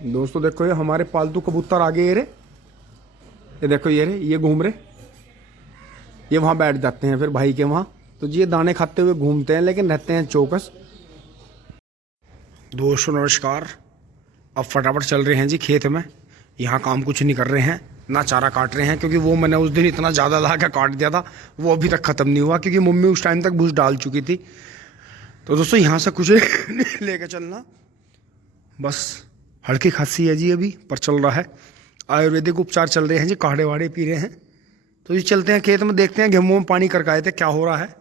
दोस्तों देखो ये हमारे पालतू कबूतर आगे ये रे, ये देखो ये रे, ये घूम रहे, ये वहाँ बैठ जाते हैं फिर भाई के वहाँ। तो ये दाने खाते हुए घूमते हैं लेकिन रहते हैं चौकस। दोस्तों नमस्कार, अब फटाफट चल रहे हैं जी खेत में। यहाँ काम कुछ नहीं कर रहे हैं, ना चारा काट रहे हैं, क्योंकि वो मैंने उस दिन इतना ज़्यादा ला के काट दिया था, वो अभी तक ख़त्म नहीं हुआ, क्योंकि मम्मी उस टाइम तक भूस डाल चुकी थी। तो दोस्तों यहाँ से कुछ लेके चलना, बस हल्की खांसी है जी अभी, पर चल रहा है। आयुर्वेदिक उपचार चल रहे हैं जी, काढ़े वाढ़े पी रहे हैं। तो ये चलते हैं खेत में, देखते हैं गेहूं में पानी करके आए थे, क्या हो रहा है।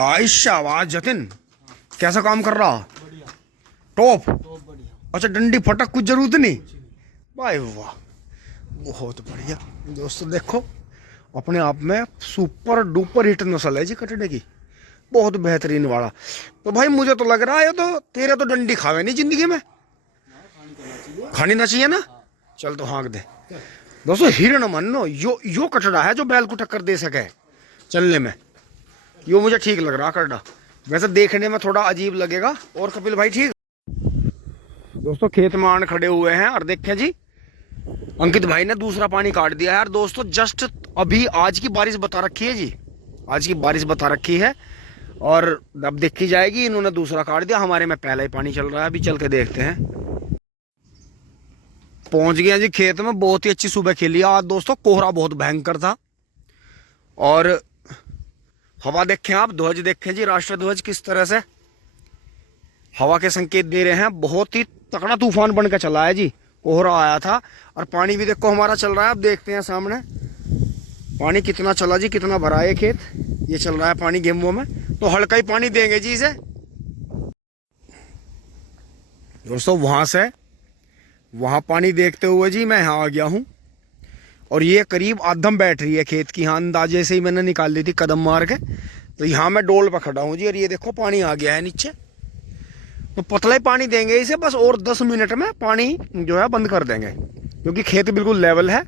आयशा आवाज जतिन, कैसा काम कर रहा? टॉप। अच्छा डंडी फटक कुछ जरूरत नहीं, भाई वाह बहुत बढ़िया। दोस्तों देखो अपने आप में सुपर डुपर हिट नस्ल है जी कटड़े की, बहुत बेहतरीन वाला। तो भाई मुझे तो लग रहा है तो तेरे तो डंडी खावे नहीं जिंदगी में, खानी ना चाहिए ना। चल तो हाँक दे। दोस्तों हिरण मानो यो कटड़ा है जो बैल को टक्कर दे सके चलने में, यो मुझे ठीक लग रहा कटड़ा। वैसे देखने में थोड़ा अजीब लगेगा। और कपिल भाई ठीक। दोस्तों खेत में आन खड़े हुए हैं और देखें जी अंकित भाई ने दूसरा पानी काट दिया है यार। दोस्तों जस्ट अभी आज की बारिश बता रखी है जी, आज की बारिश बता रखी है और अब देखी जाएगी। इन्होंने दूसरा काट दिया, हमारे में पहला ही पानी चल रहा है। अभी चल के देखते हैं। पहुंच गए जी खेत में, बहुत ही अच्छी सुबह खिली आज। दोस्तों कोहरा बहुत भयंकर था और हवा देखें आप, ध्वज देखें जी, राष्ट्रीय ध्वज किस तरह से हवा के संकेत दे रहे हैं। बहुत ही तगड़ा तूफान बनकर चला है जी, कोहरा आया था और पानी भी देखो हमारा चल रहा है। अब देखते हैं सामने पानी कितना चला जी, कितना भरा है खेत। ये चल रहा है पानी गेहूं में, तो हल्का ही पानी देंगे जी इसे। दोस्तों वहां से वहां पानी देखते हुए जी मैं यहाँ आ गया हूँ और ये करीब आधम बैठ रही है खेत की। हाँ अंदाजे से ही मैंने निकाल दी थी कदम मार के। तो यहाँ मैं डोल पर खड़ा हूँ जी और ये देखो पानी आ गया है नीचे। तो पतला ही पानी देंगे इसे बस, और 10 मिनट में पानी जो है बंद कर देंगे, क्योंकि खेत बिल्कुल लेवल है।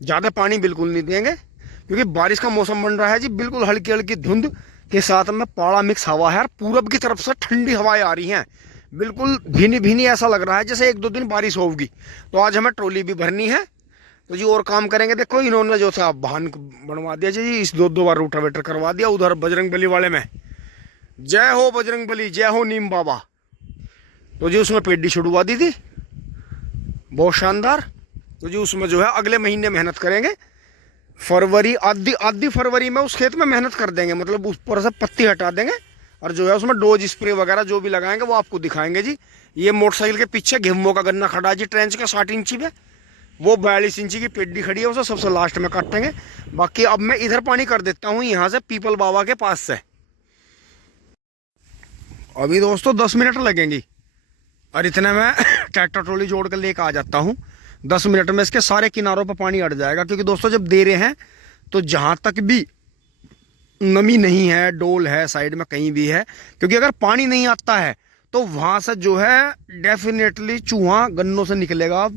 ज़्यादा पानी बिल्कुल नहीं देंगे क्योंकि बारिश का मौसम बन रहा है जी। बिल्कुल हल्की हल्की धुंध के साथ में पाला मिक्स हवा है और पूरब की तरफ से ठंडी हवाएं आ रही हैं, बिल्कुल भीनी भीनी। ऐसा लग रहा है जैसे 1-2 दिन बारिश होगी। तो आज हमें ट्रॉली भी भरनी है तो जी और काम करेंगे। देखो इन्होंने जो था वाहन बनवा दिया जी, इस 2 बार रोटावेटर करवा दिया उधर बजरंग बली वाले में। जय हो बजरंग बली, जय हो नीम बाबा। तो जी उसमें पेडी छुड़वा दी थी, बहुत शानदार। तो जी उसमें जो है अगले महीने मेहनत करेंगे, फरवरी आधी फरवरी में उस खेत में मेहनत कर देंगे, मतलब उस पर से पत्ती हटा देंगे और जो है उसमें डोज स्प्रे वगैरह जो भी लगाएंगे वो आपको दिखाएंगे जी। ये मोटरसाइकिल के पीछे गेहूं का गन्ना खड़ा है जी, ट्रेंच का 60 इंची पे, वो 42 इंची की पेडी खड़ी है, उसे सबसे लास्ट में काटेंगे। बाकी अब मैं इधर पानी कर देता हूँ यहाँ से पीपल बाबा के पास से। अभी दोस्तों 10 मिनट लगेंगी और इतने में ट्रैक्टर ट्रॉली जोड़ कर लेकर आ जाता हूँ। 10 मिनट में इसके सारे किनारों पर पानी अट जाएगा, क्योंकि दोस्तों जब दे रहे हैं तो जहाँ तक भी नमी नहीं है, डोल है साइड में कहीं भी है, क्योंकि अगर पानी नहीं आता है तो वहाँ से जो है डेफिनेटली चूहा गन्नों से निकलेगा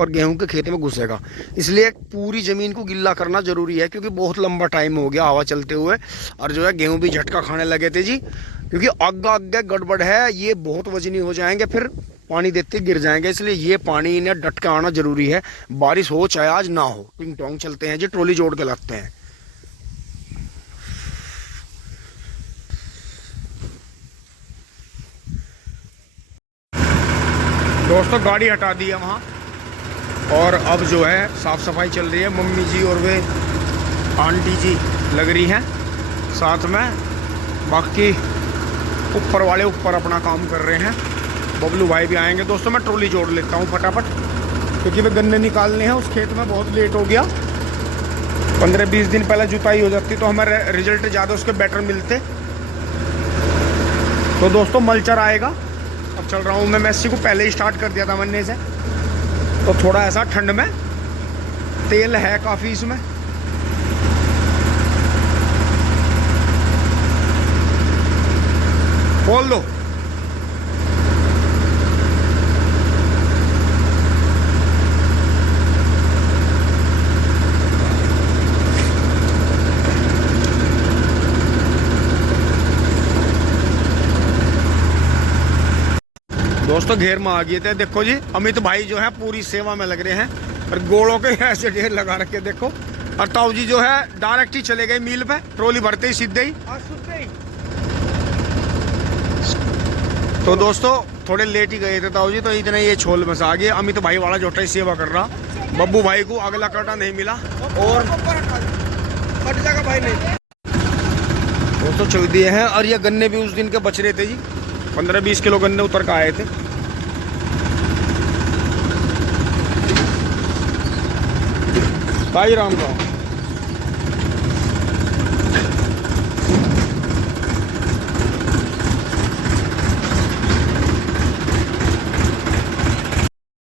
और गेहूं के खेत में घुसेगा। इसलिए पूरी ज़मीन को गिल्ला करना ज़रूरी है, क्योंकि बहुत लंबा टाइम हो गया हवा चलते हुए और जो है गेहूं भी झटका खाने लगे थे जी, क्योंकि आगे गड़बड़ है। ये बहुत वजनी हो जाएंगे, फिर पानी देते गिर जाएंगे। इसलिए ये पानी इन्हें डट के आना जरूरी है, बारिश हो चाहे आज ना हो। टिंग टोंग चलते हैं जी, ट्रॉली जोड़ के लगते हैं। दोस्तों गाड़ी हटा दी है वहाँ और अब जो है साफ सफाई चल रही है। मम्मी जी और वे आंटी जी लग रही हैं साथ में, बाकी ऊपर वाले ऊपर अपना काम कर रहे हैं। बबलू भाई भी आएंगे। दोस्तों मैं ट्रॉली जोड़ लेता हूँ फटाफट, क्योंकि वे गन्ने निकालने हैं उस खेत में, बहुत लेट हो गया। 15-20 दिन पहले जुताई हो जाती तो हमारे रिजल्ट ज़्यादा उसके बेटर मिलते। तो दोस्तों मल्चर आएगा। अब चल रहा हूँ मैं मेसी को पहले ही स्टार्ट कर दिया था बनने से, तो थोड़ा ऐसा ठंड में तेल है काफ़ी इसमें। खोल दो। दोस्तों घेर में आ गए थे। देखो जी अमित भाई जो है पूरी सेवा में लग रहे हैं और गोलों के ऐसे ढेर लगा रखे देखो। और ताऊ जी जो है डायरेक्ट ही चले गए मिल पे, ट्रॉली भरते ही सीधे ही। तो दोस्तों थोड़े लेट ही गए थे ताऊ जी, तो इतने ये छोल में से आ गए। अमित भाई वाला जोटा ही सेवा कर रहा, बब्बू भाई को अगला काटा नहीं मिला और कट जाएगा भाई नहीं। दोस्तों चल दिए हैं। और ये गन्ने भी उस दिन के बच रहे थे जी, 15-20 किलो गन्ने उतर के आए थे। भाई राम राम।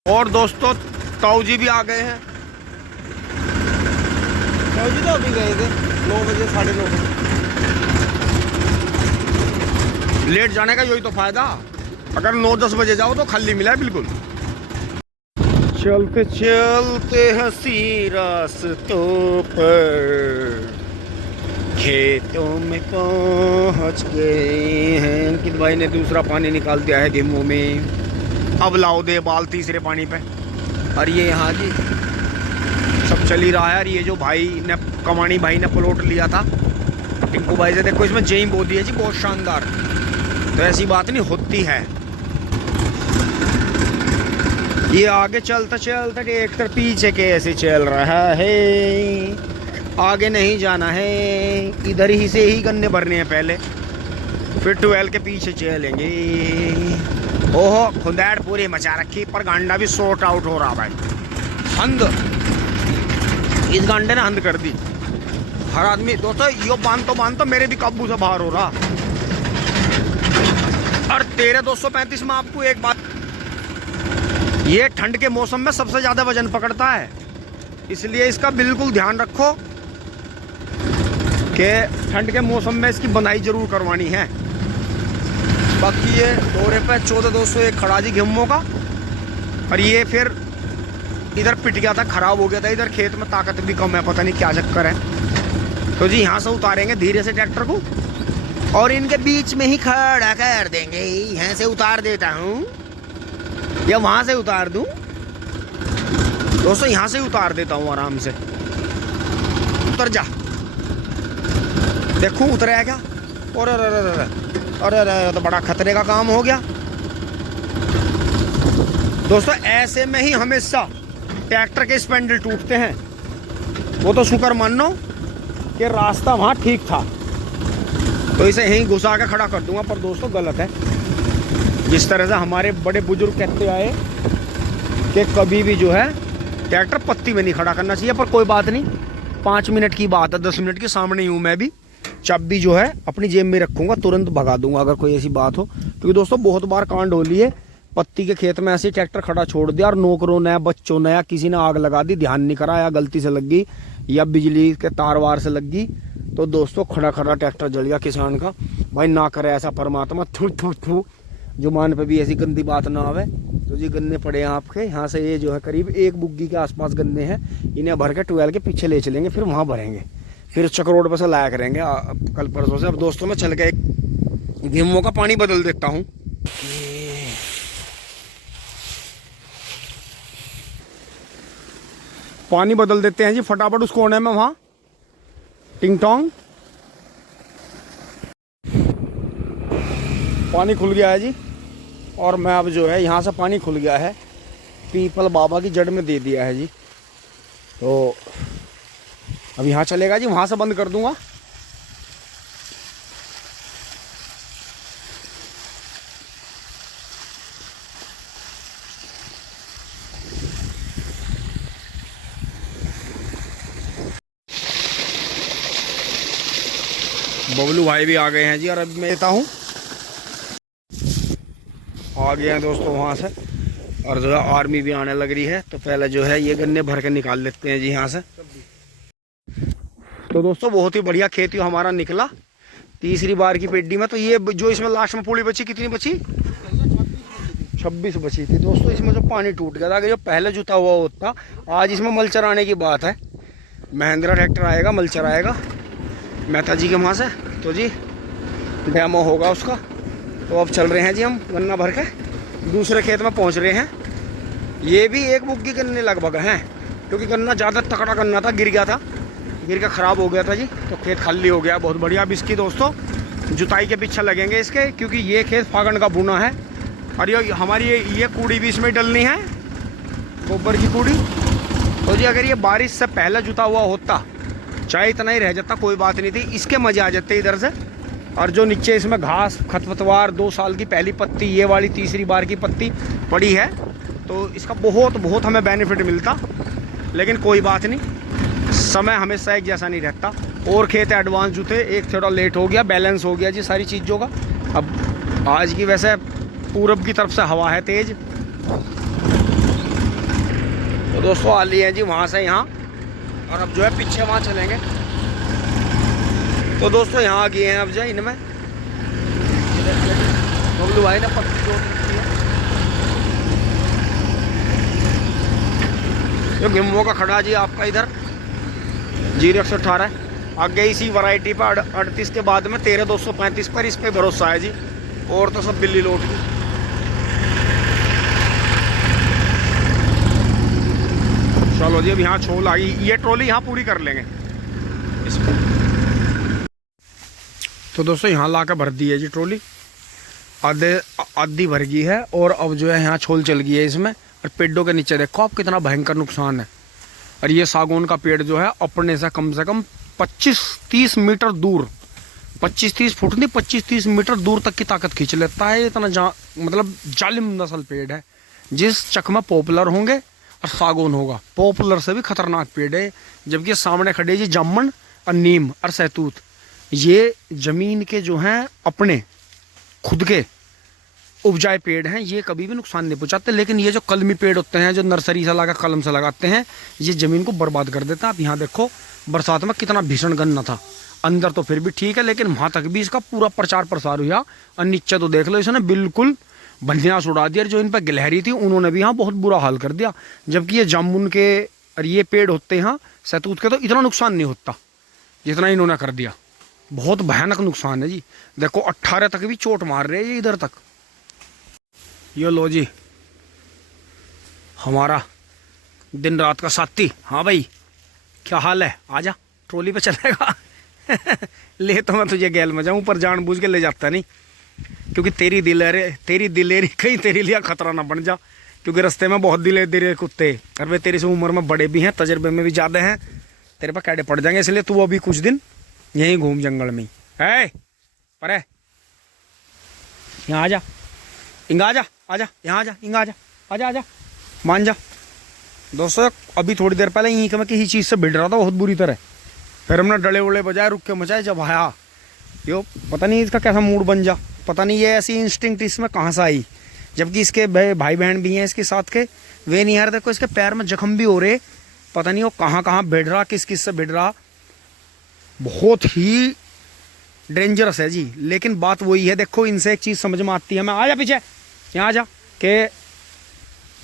और दोस्तों ताऊ जी भी आ गए हैं। ताऊ जी तो अभी गए थे 9 बजे 9:30 बजे। लेट जाने का यही तो फायदा, अगर 9-10 बजे जाओ तो खाली मिला है बिल्कुल। चलते चलते हंसी रास्तों पर खेतों में पहुंच गए हैं। कि भाई ने दूसरा पानी निकाल दिया है गेमों में। अब लाओ दे बाल तीसरे पानी पे। और ये यहाँ जी सब चल ही रहा है। और ये जो भाई ने कमानी भाई ने प्लॉट लिया था टिंकू भाई से, देखो इसमें जेई बो दी है जी बहुत शानदार। तो ऐसी बात नहीं होती है। ये आगे चलता चलता ट्रैक्टर पीछे कैसे चल रहा है। आगे नहीं जाना है, इधर ही से ही गन्ने भरने हैं पहले, फिर 12 के पीछे चलेंगे। ओहो खुंदेड़ पूरी मचा रखी, पर गांडा भी सॉर्ट आउट हो रहा भाई। हंद इस गांडे ने हंद कर दी। हर आदमी दोस्तों यो बांध तो मेरे भी काबू से बाहर हो रहा। और 13-235 में आपको एक बात, ये ठंड के मौसम में सबसे ज्यादा वजन पकड़ता है, इसलिए इसका बिल्कुल ध्यान रखो कि ठंड के मौसम में इसकी बनाई जरूर करवानी है। बाकी ये दौरे पे 14,201 खड़ा जी गेहूं का। और ये फिर इधर पिट गया था, खराब हो गया था। इधर खेत में ताकत भी कम है, पता नहीं क्या चक्कर है। तो जी यहाँ से उतारेंगे धीरे से ट्रैक्टर को और इनके बीच में ही खड़ा कर देंगे। यहाँ से उतार देता हूँ या वहां से उतार दूं? दोस्तों यहाँ से उतार देता हूँ आराम से। उतर जा, देखूं उतर आया क्या? और अरे तो बड़ा खतरे का काम हो गया। दोस्तों ऐसे में ही हमेशा ट्रैक्टर के स्पैंडल टूटते हैं। वो तो शुक्र मानो कि रास्ता वहां ठीक था, तो इसे यहीं घुसा के खड़ा कर दूंगा। पर दोस्तों गलत है। जिस तरह से हमारे बड़े बुजुर्ग कहते आए कि कभी भी जो है ट्रैक्टर पत्ती में नहीं खड़ा करना चाहिए। पर कोई बात नहीं, 5 मिनट की बात है, 10 मिनट के सामने ही हूँ मैं भी। चाबी जो है अपनी जेब में रखूंगा, तुरंत भगा दूंगा अगर कोई ऐसी बात हो। क्योंकि दोस्तों बहुत बार कांड हो लिए, पत्ती के खेत में ऐसे ट्रैक्टर खड़ा छोड़ दिया और नौकरों ने बच्चों ने या किसी ने आग लगा दी, ध्यान नहीं करा, या गलती से लग गई या बिजली के तार वार से लग गई, तो दोस्तों खड़ा खड़ा ट्रैक्टर जल गया किसान का। भाई ना करे ऐसा परमात्मा। थू थू थू, जुबान पे भी ऐसी गंदी बात ना आवे। तो जी गन्ने पड़े हैं आपके यहाँ से, ये जो है करीब 1 बुग्गी के आसपास गन्ने हैं। इन्हें भर के 12 के पीछे ले चलेंगे, फिर वहाँ भरेंगे, फिर चक रोड पर से लाया करेंगे कल परसों से। अब दोस्तों मैं चल के एक गेहूं का पानी बदल देता हूँ। पानी बदल देते हैं जी फटाफट उस कोने में, वहाँ टिंग टोंग पानी खुल गया है जी। और मैं अब जो है यहाँ से पानी खुल गया है, पीपल बाबा की जड़ में दे दिया है जी। तो अब यहाँ चलेगा जी, वहाँ से बंद कर दूंगा। बबलू भाई भी आ गए हैं जी। और अब मैं लेता हूँ, आ गए हैं दोस्तों वहाँ से। और जो है आर्मी भी आने लग रही है, तो पहले जो है ये गन्ने भर के निकाल लेते हैं जी यहाँ से। तो दोस्तों बहुत ही बढ़िया खेती हमारा निकला तीसरी बार की पेड्डी में। तो ये जो इसमें लास्ट में पूरी बची, कितनी बची? 26 बची थी दोस्तों। इसमें जो पानी टूट गया था, अगर जो पहले जुता हुआ होता, आज इसमें मल चराने की बात है। महिंद्रा ट्रैक्टर आएगा, मल चराएगा मेहता जी के वहाँ से। तो जी डेमो होगा उसका। तो अब चल रहे हैं जी हम गन्ना भर के। दूसरे खेत में पहुंच रहे हैं। ये भी एक बुग्गी गन्ने लगभग हैं, क्योंकि गन्ना ज़्यादा तकड़ा गन्ना था, गिर गया था, गिर के ख़राब हो गया था जी, तो खेत खाली हो गया। बहुत बढ़िया। अब इसकी दोस्तों जुताई के पीछे लगेंगे इसके, क्योंकि ये खेत फागण का बुना है। और ये हमारी ये कूड़ी भी इसमें डलनी है, गोबर की कूड़ी। तो जी अगर ये बारिश से पहले जुता हुआ होता, चाहे इतना ही रह जाता, कोई बात नहीं थी, इसके मजे आ जाते इधर से। और जो नीचे इसमें घास खरपतवार 2 साल की पहली पत्ती, ये वाली तीसरी बार की पत्ती पड़ी है, तो इसका बहुत हमें बेनिफिट मिलता। लेकिन कोई बात नहीं, समय हमेशा एक जैसा नहीं रहता। और खेत एडवांस जुते, एक थोड़ा लेट हो गया, बैलेंस हो गया जी सारी चीज़ों का। अब आज की वैसे पूरब की तरफ से हवा है तेज़, तो दोस्तों आ लिए हैं जी वहाँ से यहाँ, और अब जो है पीछे वहाँ चलेंगे। तो दोस्तों यहाँ आ गए हैं अब जो है इनमें बबलू भाई ने पत्ती जोड़ रखी है। ये गिम्बो का खड़ा जी आपका इधर 0118 आगे इसी वैरायटी पर 38 के बाद में 13235 पर इस पे भरोसा है जी। और तो सब बिल्ली लोट की। चलो जी अब यहाँ छोल आई, ये ट्रॉली यहाँ पूरी कर लेंगे इसमें। तो दोस्तों यहाँ ला कर भर दी है जी ट्रॉली, आधी भर गई है। और अब जो है यहाँ छोल चल गई है इसमें। और पेड़ों के नीचे देखो आप कितना भयंकर नुकसान है। और ये सागौन का पेड़ जो है अपने से कम 25-30 मीटर दूर, 25-30 फुट नहीं, 25-30 मीटर दूर तक की ताकत खींच लेता है। इतना मतलब जालिम नस्ल पेड़ है। जिस चक में पॉपुलर होंगे और सागौन होगा, पॉपुलर से भी खतरनाक पेड़ है। जबकि सामने खड़े जी जामुन और नीम और सहतूत, ये जमीन के जो हैं अपने खुद के उपजाए पेड़ हैं, ये कभी भी नुकसान नहीं पहुंचाते। लेकिन ये जो कलमी पेड़ होते हैं, जो नर्सरी से लगा कलम से लगाते हैं, ये ज़मीन को बर्बाद कर देते हैं। आप यहाँ देखो बरसात में कितना भीषण गन्ना था, अंदर तो फिर भी ठीक है, लेकिन वहाँ तक भी इसका पूरा प्रचार प्रसार हुआ। और नीचे तो देख लो इसने बिल्कुल बंधियास उड़ा दिया। जो इन पर गिलहरी थी उन्होंने भी यहाँ बहुत बुरा हाल कर दिया। जबकि ये जामुन के और ये पेड़ होते हैं सहतूत के, तो इतना नुकसान नहीं होता जितना इन्होंने कर दिया। बहुत भयानक नुकसान है जी। देखो 18 तक भी चोट मार रहे हैं ये इधर तक। ये लो जी हमारा दिन रात का साथी। हाँ भाई क्या हाल है, आजा ट्रॉली पे चलेगा। ले तो मैं तुझे गैल में जाऊँ, पर जानबूझ के ले जाता नहीं, क्योंकि तेरी दिलेरी कहीं तेरे लिए खतरा ना बन जा। क्योंकि रास्ते में बहुत दिले कुत्ते, और वे तेरी से उम्र में बड़े भी हैं, तजर्बे में भी ज़्यादा हैं, तेरे पर कैडे पड़ जाएंगे। इसलिए तू अभी कुछ दिन यहीं घूम जंगल में ही है। पर है यहाँ आजा, इंगा आजा, आजा यहाँ आजा, इंगा आजा, आजा आजा, मान जा। दोस्तों अभी थोड़ी देर पहले यहीं मैं किसी चीज़ से भिड़ रहा था बहुत बुरी तरह, फिर हमने डले उड़े बजाए, रुक के मचाए। जब आया यो पता नहीं इसका कैसा मूड बन जा, पता नहीं ये ऐसी इंस्टिंक्ट इसमें कहाँ से आई। जबकि इसके भाई बहन भी हैं इसके साथ के, वे नहीं यार देखो इसके पैर में जख्म भी हो रहे, पता नहीं वो कहाँ भिड़ रहा, किस से भिड़ रहा। बहुत ही डेंजरस है जी। लेकिन बात वही है, देखो इनसे एक चीज़ समझ में आती है। मैं आ जा पीछे, यहाँ आ जा के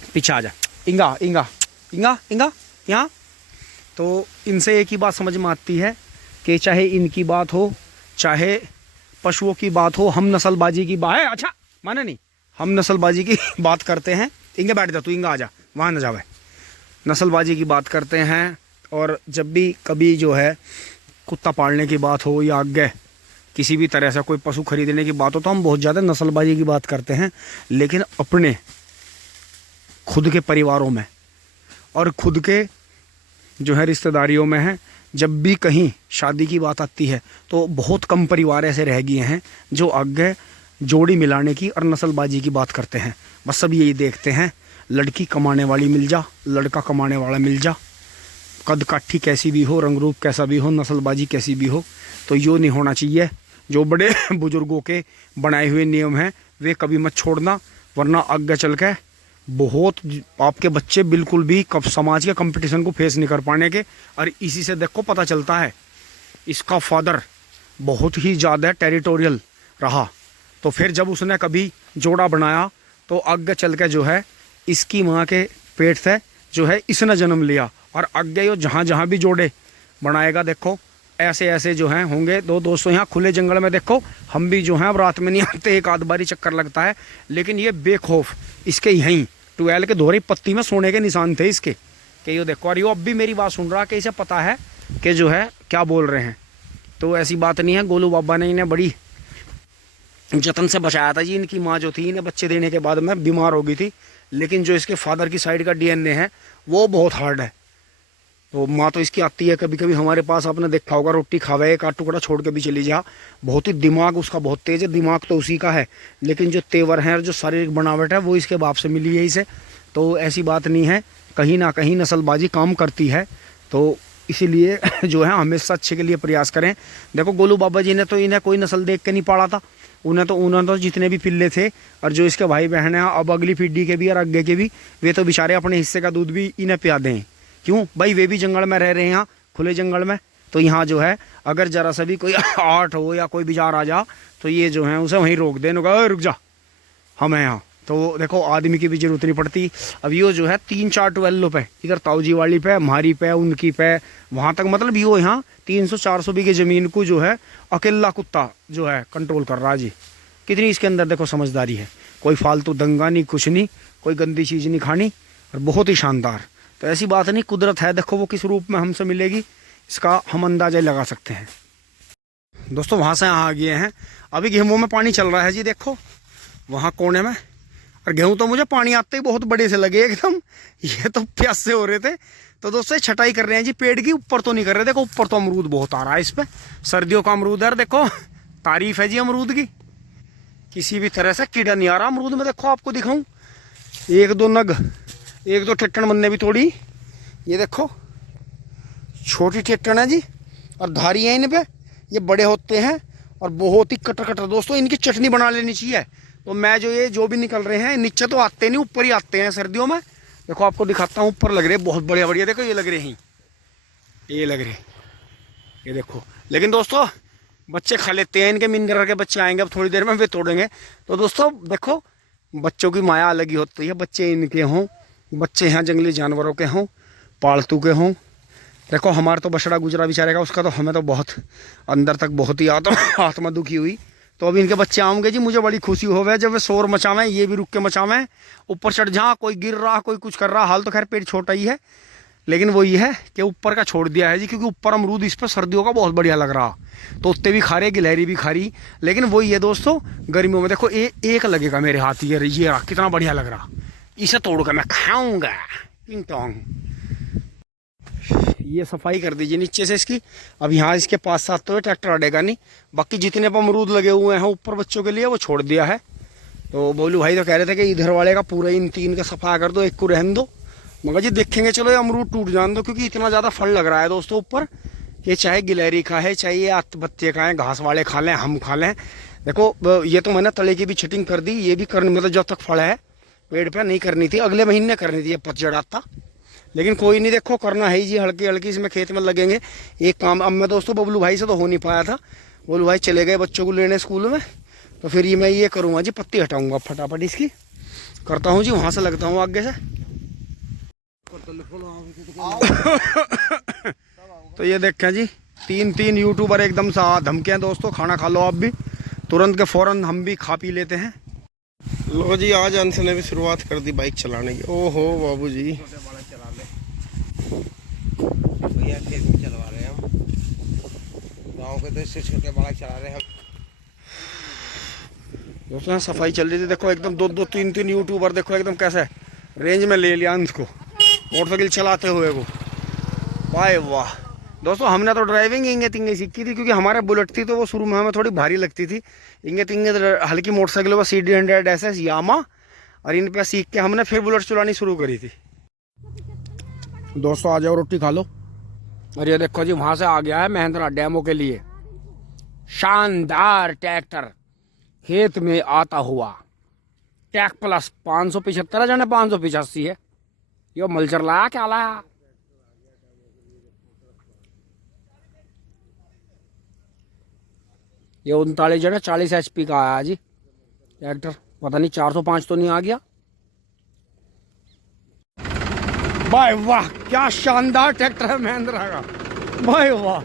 पीछे आ जा, इंगा इंगा इंगा इंगा यहाँ। तो इनसे एक ही बात समझ में आती है कि चाहे इनकी बात हो, चाहे पशुओं की बात हो, हम नस्लबाजी की बात है। अच्छा माने नहीं, हम नस्लबाजी की बात करते हैं। इंगे बैठ जा तू, इंगा आ जा, वहाँ न जावे। नस्लबाजी की बात करते हैं। और जब भी कभी जो है कुत्ता पालने की बात हो या आगे किसी भी तरह से कोई पशु खरीदने की बात हो, तो हम बहुत ज़्यादा नस्लबाजी की बात करते हैं। लेकिन अपने खुद के परिवारों में और खुद के जो है रिश्तेदारियों में है, जब भी कहीं शादी की बात आती है, तो बहुत कम परिवार ऐसे रह गए हैं जो आगे जोड़ी मिलाने की और नस्लबाजी की बात करते हैं। बस सब यही देखते हैं, लड़की कमाने वाली मिल जा, लड़का कमाने वाला मिल जा, कद काठी कैसी भी हो, रंग रूप कैसा भी हो, नस्लबाजी कैसी भी हो। तो यो नहीं होना चाहिए। जो बड़े बुजुर्गों के बनाए हुए नियम हैं वे कभी मत छोड़ना, वरना आगे चल के बहुत आपके बच्चे बिल्कुल भी समाज के कंपटीशन को फेस नहीं कर पाने के। और इसी से देखो पता चलता है इसका फादर बहुत ही ज़्यादा टेरिटोरियल रहा, तो फिर जब उसने कभी जोड़ा बनाया तो आगे चल के जो है इसकी माँ के पेट से जो है इसने जन्म लिया। और आगे यो जहाँ जहाँ भी जोड़े बनाएगा देखो ऐसे ऐसे जो हैं होंगे। दोस्तों यहाँ खुले जंगल में देखो हम भी जो हैं अब रात में नहीं आते, एक आध बारी चक्कर लगता है, लेकिन ये बेखौफ इसके यहीं ट्वेल के दोहरी पत्ती में सोने के निशान थे इसके, कि ये देखो। और ये अब भी मेरी बात सुन रहा कि इसे पता है कि जो है क्या बोल रहे हैं। तो ऐसी बात नहीं है, गोलू बाबा ने इन्हें बड़ी जतन से बचाया था जी। इनकी माँ जो थी इन्हें बच्चे देने के बाद में बीमार हो गई थी, लेकिन जो इसके फादर की साइड का डीएनए है वो बहुत हार्ड है। तो माँ तो इसकी आती है कभी कभी हमारे पास, आपने देखा होगा रोटी खावे एक आध टुकड़ा छोड़ के भी चली जा। बहुत ही दिमाग उसका बहुत तेज है, दिमाग तो उसी का है, लेकिन जो तेवर है और जो शारीरिक बनावट है वो इसके बाप से मिली है इसे। तो ऐसी बात नहीं है, कहीं ना कहीं नस्लबाजी काम करती है। तो इसीलिए जो है हमेशा अच्छे के लिए प्रयास करें। देखो गोलू बाबा जी ने तो इन्हें कोई नस्ल देख के नहीं पाला था, उन्हें तो जितने भी पिल्ले थे और जो इसके भाई बहन हैं अब अगली पीढ़ी के भी और आगे के भी, वे तो बेचारे अपने हिस्से का दूध भी इन्हें पिया दें। क्यों भाई, वे भी जंगल में रह रहे हैं यहाँ खुले जंगल में। तो यहाँ जो है अगर जरा सा भी कोई आठ हो या कोई बिजार आ जा तो ये जो है उसे वहीं रोक देने का, रुक जा हम हैं यहाँ। तो देखो आदमी की भी जरूरत नहीं पड़ती। अब ये जो है 3-4 ट्वेल्व पे, इधर ताऊजी वाली पे, हमारी पे, उनकी पे, वहाँ तक मतलब यो यहाँ 300-400 बीघे ज़मीन को जो है अकेला कुत्ता जो है कंट्रोल कर रहा है जी। कितनी इसके अंदर देखो समझदारी है, कोई फालतू दंगा नहीं, कुछ नहीं, कोई गंदी चीज़ नहीं खानी, और बहुत ही शानदार। तो ऐसी बात नहीं, कुदरत है, देखो वो किस रूप में हमसे मिलेगी इसका हम अंदाजा लगा सकते हैं। दोस्तों वहाँ से यहाँ आ गए हैं, अभी गेहूँ में पानी चल रहा है जी, देखो वहाँ कोने में। और गेहूँ तो मुझे पानी आते ही बहुत बड़े से लगे एकदम, ये तो प्यास से हो रहे थे। तो दोस्तों छटाई कर रहे हैं जी पेड़ की, ऊपर तो नहीं कर रहे। देखो ऊपर तो अमरूद बहुत आ रहा है इस पर, सर्दियों का अमरूद है, देखो तारीफ है जी अमरूद की, किसी भी तरह से कीड़ा नहीं आ रहा अमरूद में। देखो आपको दिखाऊं, 1-2 नग, 1-2 ठेठन बनने भी तोड़ी, ये देखो छोटी ठेठन है जी, और धारी है इन पे, ये बड़े होते हैं और बहुत ही कटर कटर। दोस्तों इनकी चटनी बना लेनी चाहिए। तो मैं जो भी निकल रहे हैं नीचे तो आते नहीं, ऊपर ही आते हैं सर्दियों में। देखो आपको दिखाता हूँ, ऊपर लग रहे हैं बहुत बढ़िया बढ़िया, देखो ये लग रहे हैं, ये लग रहे, ये देखो। लेकिन दोस्तों बच्चे खा लेते हैं, इनके मिनरल के बच्चे आएंगे अब थोड़ी देर में, वे तोड़ेंगे। तो दोस्तों देखो बच्चों की माया अलग ही होती है, बच्चे इनके हों, बच्चे यहाँ जंगली जानवरों के हों, पालतू के हों। देखो हमारा तो बछड़ा गुजरा बेचारे का, उसका तो हमें तो बहुत अंदर तक बहुत ही आत्मा दुखी हुई। तो अभी इनके बच्चे आऊँगे जी, मुझे बड़ी खुशी होवे जब वे शोर मचावें, ये भी रुक के मचावें, ऊपर चढ़ जहाँ कोई गिर रहा कोई कुछ कर रहा। हाल तो खैर पेड़ छोटा ही है, लेकिन वो ये है कि ऊपर का छोड़ दिया है जी, क्योंकि ऊपर अमरूद इस पर सर्दियों का बहुत बढ़िया लग रहा। तो उत्ते भी खा रहे, गिलहरी भी खा रही, लेकिन वही है दोस्तों गर्मियों में देखो एक लगेगा मेरे हाथ, ये कितना बढ़िया लग रहा, इसे तोड़ कर मैं खाऊंगा टिंग टोंग। ये सफाई कर दीजिए नीचे से इसकी। अब यहाँ इसके 5-7 तो ट्रैक्टर अड़ेगा नहीं, बाकी जितने पर अमरूद लगे हुए हैं ऊपर बच्चों के लिए वो छोड़ दिया है। तो बोलू भाई तो कह रहे थे कि इधर वाले का पूरा इन 3 का सफाई कर दो, एक को रहने दो। मगर जी देखेंगे, चलो ये अमरूद टूट जाने दो, क्योंकि इतना ज़्यादा फल लग रहा है दोस्तों ऊपर। ये चाहे गिलहरी खाए, चाहे ये बत्ते खाएँ, घास वाले खा लें, हम खा लें। देखो ये तो मैंने तले की भी छिटिंग कर दी, ये भी करनी, मतलब जब तक फल है पेड़ पे नहीं करनी थी, अगले महीने करनी थी, ये पतझड़ आता। लेकिन कोई नहीं, देखो करना है जी, हल्की हल्की इसमें खेत में लगेंगे एक काम। अब मैं दोस्तों बबलू भाई से तो हो नहीं पाया था, बबलू भाई चले गए बच्चों को लेने स्कूल में, तो फिर ये मैं ये करूँगा जी, पत्ती हटाऊँगा फटाफट इसकी, करता हूँ जी, वहाँ से लगता हूँ आगे से। तो ये देखें जी 3 यूट्यूबर एकदम से धमके हैं दोस्तों, खाना खा लो आप भी, तुरंत के फौरन हम भी खा पी लेते हैं। लो जी आज अंश ने भी शुरुआत कर दी बाइक चलाने की। ओहो बाबू जी भैया खेत में चलवा रहे हैं हम, गाँव के तो इससे छोटे बाइक चला रहे हैं दोस्तों। सफाई चल रही थी, देखो एकदम 2-3 यूट्यूबर देखो एकदम कैसे रेंज में ले लिया अंश को मोटरसाइकिल चलाते हुए को। वाह वाह दोस्तों, हमने तो ड्राइविंग इंगे तिंगे सीखी थी, क्योंकि हमारे बुलेट थी तो वो शुरू में हमें थोड़ी भारी लगती थी। इंगे तिंगे हल्की मोटरसाइकिल पर CD100 SS यामा, और इन पे सीख के हमने फिर बुलेट चलानी शुरू करी थी। दोस्तों आ जाओ रोटी खा लो। और ये देखो जी वहाँ से आ गया है महिंद्रा डेमो के लिए, शानदार ट्रैक्टर खेत में आता हुआ, टैक प्लस 575 है, जाने 585 है। यो मल्चर लाया क्या लाया, ये 39 जो है 40 HP का आया जी ट्रैक्टर, पता नहीं 405 तो नहीं आ गया। भाई वाह क्या शानदार ट्रैक्टर है महिंद्रा का, भाई वाह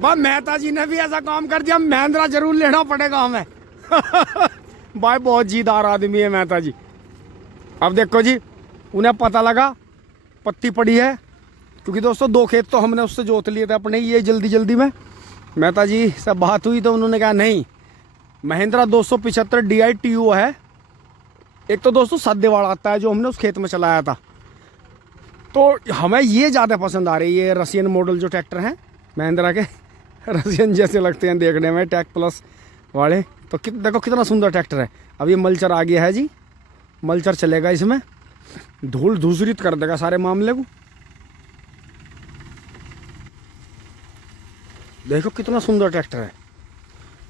भाई मेहता जी ने भी ऐसा काम कर दिया, महिंद्रा जरूर लेना पड़ेगा हमें। भाई बहुत जीदार आदमी है मेहता जी। अब देखो जी, उन्हें पता लगा पत्ती पड़ी है, क्योंकि दोस्तों 2 खेत तो हमने उससे जोत लिए थे अपने, ये जल्दी जल्दी में। मेहता जी से बात हुई तो उन्होंने कहा नहीं, महिंद्रा 275 DI TU है। एक तो दोस्तों सद्देवाड़ आता है जो हमने उस खेत में चलाया था, तो हमें ये ज़्यादा पसंद आ रही है। ये रशियन मॉडल जो ट्रैक्टर हैं महिंद्रा के, रशियन जैसे लगते हैं देखने में, टैक प्लस वाले। तो देखो कितना सुंदर ट्रैक्टर है। अब ये मल्चर आ गया है जी, मल्चर चलेगा इसमें, धूल धूसरित कर देगा सारे मामले को। देखो कितना सुंदर ट्रैक्टर है,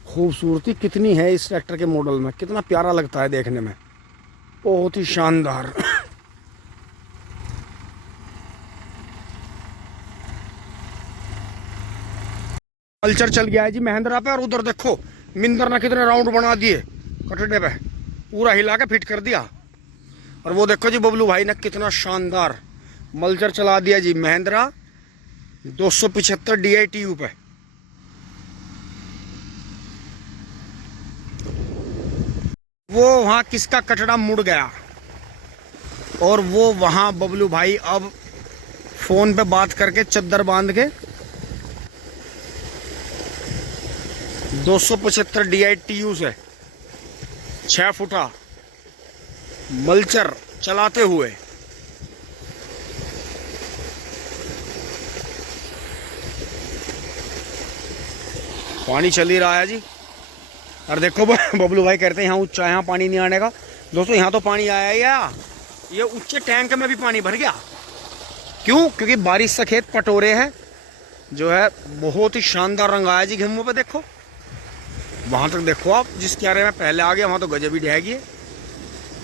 खूबसूरती कितनी है इस ट्रैक्टर के मॉडल में, कितना प्यारा लगता है देखने में, बहुत ही शानदार। कल्चर चल गया है जी महिंद्रा पे। और उधर देखो मिंदर ने कितने राउंड बना दिए कटड़े पे, पूरा हिला के फिट कर दिया। और वो देखो जी बबलू भाई ने कितना शानदार मल्चर चला दिया जी महिंद्रा 275 DI TU पे। वो वहां किसका कटड़ा मुड़ गया, और वो वहां बबलू भाई अब फोन पे बात करके चद्दर बांध के 275 DI TU से 6 फुटा मल्चर चलाते हुए पानी चल ही रहा है जी। और देखो बबलू भाई कहते हैं यहाँ ऊंचा, यहाँ पानी नहीं आने का। दोस्तों यहाँ तो पानी आया ही आया, ये ऊंचे टैंक में भी पानी भर गया। क्यों? क्योंकि बारिश से खेत पटोरे हैं, जो है बहुत ही शानदार रंग आया जी गेहूं पे। देखो वहां तक देखो आप, जिस क्यारे में पहले आ गया वहां तो गजब ही ढह गई।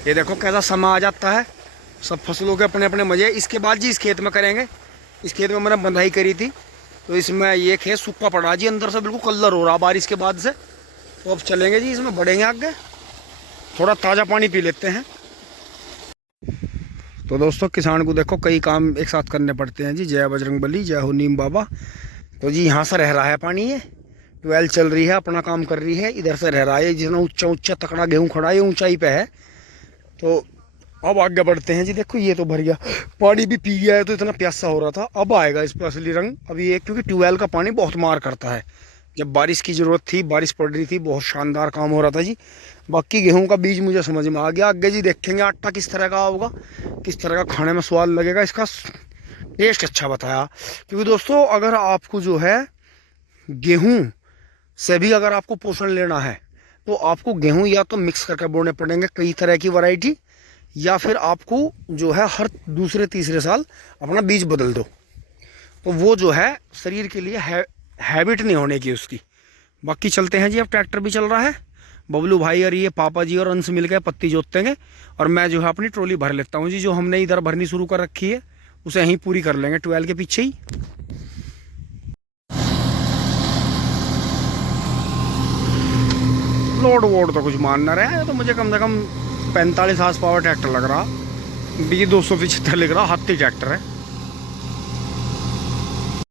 ये देखो कैसा समा आ जाता है, सब फसलों के अपने अपने मजे। इसके बाद जी इस खेत में करेंगे, इस खेत में मैंने बंधाई करी थी, तो इसमें ये खेत सूखा पड़ा जी, अंदर से बिल्कुल कलर हो रहा बारिश के बाद से। तो अब चलेंगे जी इसमें, बढ़ेंगे आगे, थोड़ा ताज़ा पानी पी लेते हैं। तो दोस्तों किसान को देखो कई काम एक साथ करने पड़ते हैं जी। जय बजरंगबली, जय हो नीम बाबा। तो जी यहाँ से रह रहा है पानी, ये ट्वेल चल रही है, अपना काम कर रही है, इधर से रह रहा है। जितना ऊंचा ऊंचा तकड़ा गेहूं खड़ा है, ये ऊंचाई पे है। तो अब आगे बढ़ते हैं जी। देखो ये तो भर गया, पानी भी पी गया है, तो इतना प्यासा हो रहा था। अब आएगा इस पर असली रंग। अभी ये क्योंकि ट्यूबवेल का पानी बहुत मार करता है, जब बारिश की ज़रूरत थी, बारिश पड़ रही थी, बहुत शानदार काम हो रहा था जी। बाकी गेहूं का बीज मुझे समझ में आ गया। आगे जी देखेंगे आटा किस तरह का होगा, किस तरह का खाने में स्वाद लगेगा, इसका टेस्ट अच्छा बताया। क्योंकि दोस्तों अगर आपको जो है गेहूं से भी अगर आपको पोषण लेना है, तो आपको गेहूं या तो मिक्स करके बोने पड़ेंगे कई तरह की वैरायटी, या फिर आपको जो है हर दूसरे तीसरे साल अपना बीज बदल दो। तो वो जो है शरीर के लिए हैबिट नहीं होने की उसकी। बाकी चलते हैं जी, अब ट्रैक्टर भी चल रहा है। बबलू भाई और ये पापा जी और अंश मिल के पत्ती जोतेंगे, और मैं जो है अपनी ट्रॉली भर लेता हूँ जी। जो हमने इधर भरनी शुरू कर रखी है उसे यहीं पूरी कर लेंगे ट्वेल के पीछे ही। लोड वोड तो कुछ मान ना रहा है, तो मुझे कम से कम 45 हार्स पावर ट्रैक्टर लग रहा, 275 लिख रहा, हाथी ट्रैक्टर है।